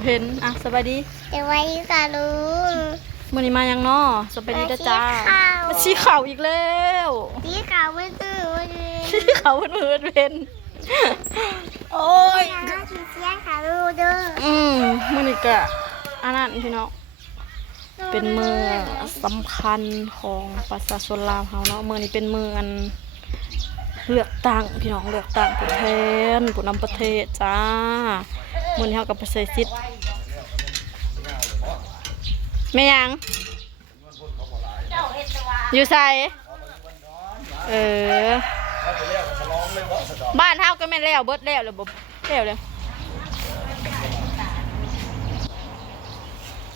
บ่เห็นอ่ะสบายดีสวัสดีค่ะลุงมื้อนี้มายังน้อสบายดีจ้ามาชี้เข่าอีกแล้วสีขาวไม่ตื่นเลย ชี้เข่าเพิ่นเป็นโอ้ยสีเสียค่ะลุงเด้อมื้อนี้ก็อันนั้นพี่น้องเป็นมื้อสำคัญของประชาชนลาวเฮาเนาะมื้อนี้เป็นมื้ออันเลือกตั้งพี่น้องเลือกตั้งผู้แทนผู้นำประเทศจ้ามื้อนี้เฮาก็ไปใส่สิทธิ์แม่ยังอยู่ไสบ้านเฮาก็แม่นแล้วเบิดแล้วบ่แล้วเลย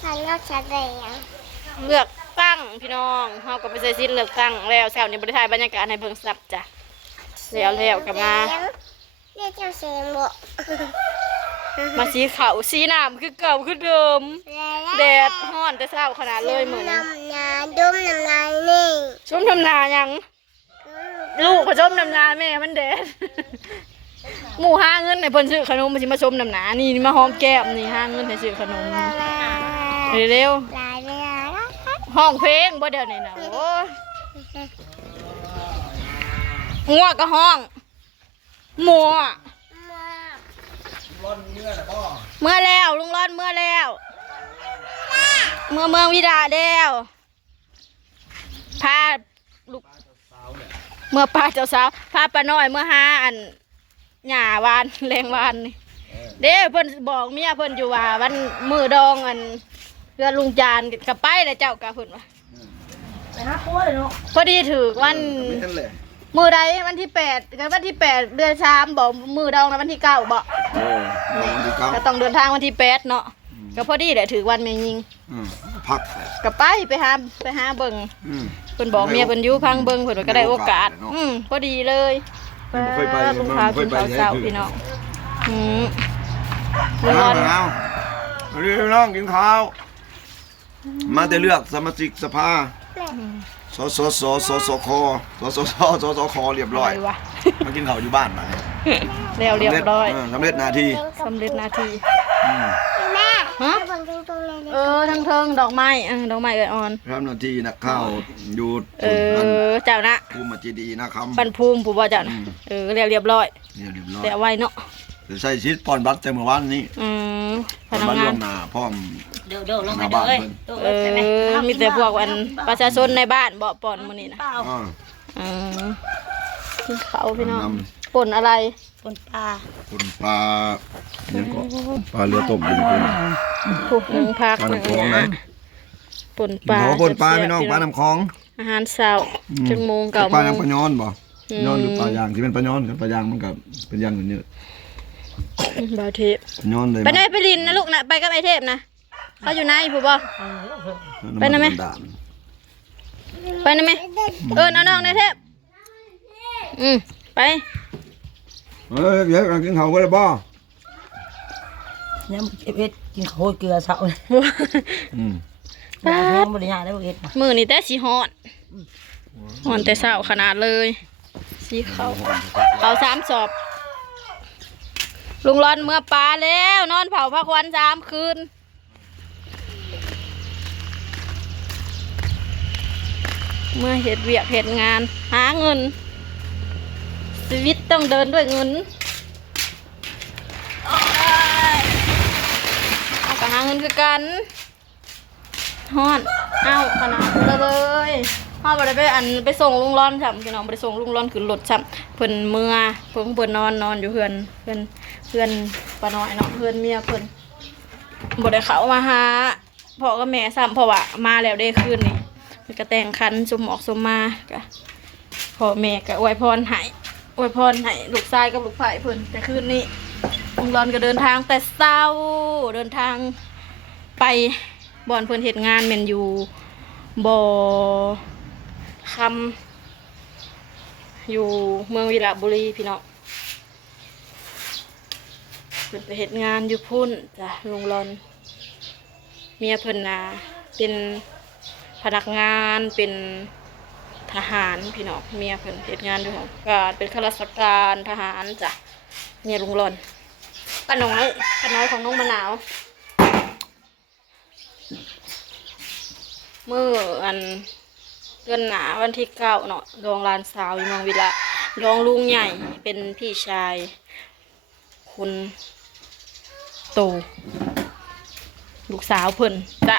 ฉันเลือกชัดเลยเลือกตั้งพี่น้องเฮาก็ไปใส่สิทธิ์เลือกตั้งแล้วแถวนี้บ่ได้ถ่ายบรรยากาศให้เบิ่งซับจ้ะแล้วกลับมาเรียกเจ้าเสียงบ่ มาสีขาวสีน้ำคือเก่าคือเดิมแดดร้อนแต่เช้าขนาดเลยเหมือนน้ำนาดุมน้ำลายนี่ชมทำนายังลูกเขาชมทำนาแม่มันแดดหมู่ห้าเงินในเพิ่นซื้อขนมมันสิมาชมน้ำนานี่มาหอมแก้มนี่ห้าเงินให้ซื้อขนมเร็วห้องเพลงบ่เดี๋ยวนี้นะโอ้งัวก็ห้องหมัวเมื่อแล้วลุงร้อนเมื่อแล้วเมืองวิดาแล้วพาลูกเมื่อป้าเจ้าสาวพาป้าน้อยเมื่อหาอันหญ้าวานแรงวานนี่เด้เพิ่นบอกเมียเพิ่นอยู่ว่าวันมือดองอันเรือลุงจานกับไปแล้วเจ้ากะเพิ่นว่าไปหาปัวเลยเนาะพอดีถือวันมือใดวันที่8กับวันที่8เดือน3บอกมือดองนะวันที่9บ่ก็ต้องเดินทางวันที่8เนาะก็พอดีแหละถือวันแม่ยิงพักก็ไปหาเบิ่งเพิ่นบอกเมียเพิ่นอยู่พังเบิ่งเพิ่นก็ได้โอกาสพอดีเลยเคยไปลุงพากินข้าวเช้าพี่น้องน้องเรียกน้องกินข้าวมาแต่เลือกสมาชิกสภาสคเรียบร้อยมากินข้าวอยู่บ้านมาแล้วเรียบร้อยสำเร็จนาทีแม่ฮะทั้งเทิงดอกไม้ดอกไม้อ่อนทำนาทีนักข้าวอยู่เจ้านะภูมิจีดีนะครับบรรภูมิผู้บ่เจ้านะเรียบร้อยแต่ไว้เนาะใส่ชิดปอนบัตรแต่เมื่อวานนี้พนักงานพร้อมหน้าบ้านมีแต่พวกอันประชาชนในบ้านบ่ปอนมื้อนี้นะกินข้าวพี่น้องป่นอะไรป่นปลาเนี่ยก็ปลาเรือต้มอยู่นี่ถูกหนึ่งพักหนึ่งป่นปลาพี่น้องปลาน้ำคลองอาหารเช้าจังโมง9 โมงปลายังปลาย้อนบ่ย้อนหรือปลายางที่เป็นปลาย้อนกับปลายางมันกับเป็นยางเหมือนเยอะบ่าวเทพย้อนเลยไปไหนไปลินนะลูกนะไปกับไอเทพนะเขาอยู่ไหนผู้บ่ไปนะแม่ไปนะแม่น้องนายเทพไปเดี๋ยวกินข้าวกันเลยบ่เนี่ยเอ็ดกินข้าวเกลือเสาเลยแห้งบริหารได้บ่เอ็ดมือนี่แต่สีฮ้อนแต่เช้าขนาดเลยสีเขา3 สอบลุงร้อนเมื่อปลาแล้วนอนเผาพักวัน3 คืนเมื่อเหตุเวียกเหตุงานหาเงินชีวิตต้องเดินด้วยเงินเอาก็หาเงินคือกันฮ้อนเอาขนาดเลยพ่อไปไปส่งลุงร้อนซ้ำพี่น้องไปส่งลุงร้อนขึ้นรถซ้ำเพิ่นเมื่อเพิ่นนอนอยู่เพื่อนป้าน้อยเนาะเพื่อนเมียเพิ่นบ่ได้เข้ามาหาพ่อกับแม่ซ้ำเพราะว่ามาแล้วได้คืนนี่เพิ่นก็แต่งคันสมออกสมมาก็พ่อแม่ก็อวยพรให้ลูกชายกับลูกไผ่เพิ่นแต่คืนนี้ลุงร้อนก็เดินทางแต่เช้าเดินทางไปบ่อนเพิ่นเฮ็ดงานแม่นอยู่บ่อคำอยู่เมืองวิระบุรีพี่น้องเพิ่นไปเฮ็ดงานอยู่พุ่นจ้ะลุงร้อนเมียเพิ่นน่ะเป็นพนักงานเป็นทหารพี่น้องเมียเพิ่นเฮ็ดงานอยู่ของการเป็นข้าราชการทหารจ้ะเมียลุงร้อนป้าน้อยของน้องมะนาว มื้ออันเดือนหน้าวันที่9เนาะรองหลานสาวอยู่เมืองวิละรองลุงใหญ่เป็นพี่ชายคนโตลูกสาวเพิ่นจะ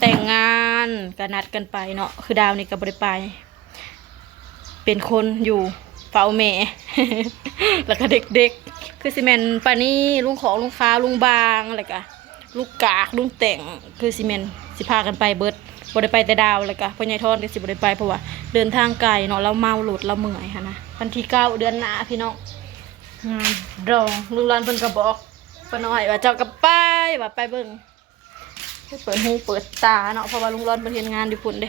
แต่งงานก็นัดกันไปเนาะคือดาวนี่ก็บ่ได้ไปเป็นคนอยู่เฝ้าแม่ แล้วก็เด็กๆคือสิแม่นปานี่ลุงของลุงฟ้าลุงบางอะไรก็ลูกกากลุงแต่งคือสิแม่นสิพากันไปเบิดบ่ได้ไปแต่ดาวแล้วก็พ่อใหญ่ทอนก็สิบ่ได้ไปเพราะว่าเดินทางไกลเนาะเราเมาหลุดเราเมื่อยหั่นนะวันที่9เดือนหน้าพี่น้องงานรองลุงหลานเพิ่นก็บอกป้าน้อยว่าเจ้าก็ไปว่าไปเบิ่งเปิดหูเปิดตาเนาะเพราะว่าลุงร้อนเพิ่นเฮ็ดงานอยู่พุ่นเด้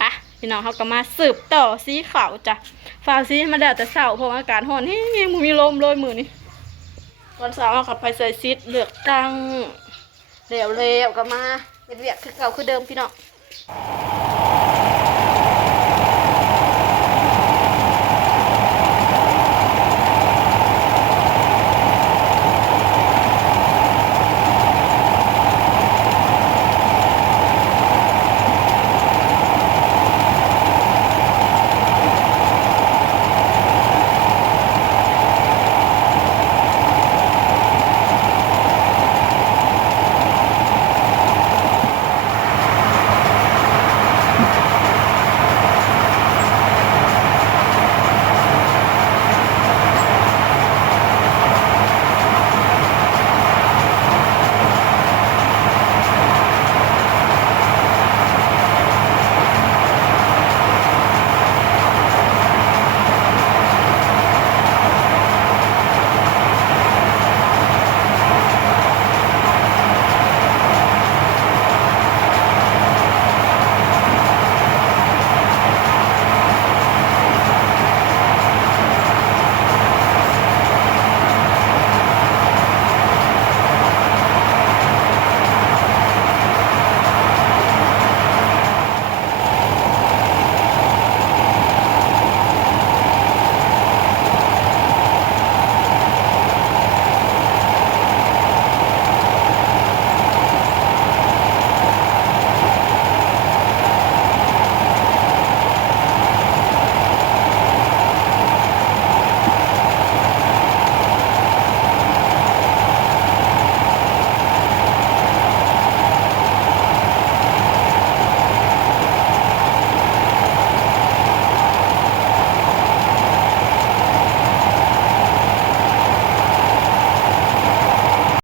ปะพี่น้องเฮาก็มาสืบต่อสีขาวจ้ะฝากสีมาแล้วแต่เช้าเพราะว่าอากาศร้อนแฮงบ่มีลมเลยมื้อนี้ตอนเช้าเฮาก็ไปใส่ซิดเลือกตั้งแล้วก็มาเป็นเวียกคือเก่าคือเดิมพี่น้อง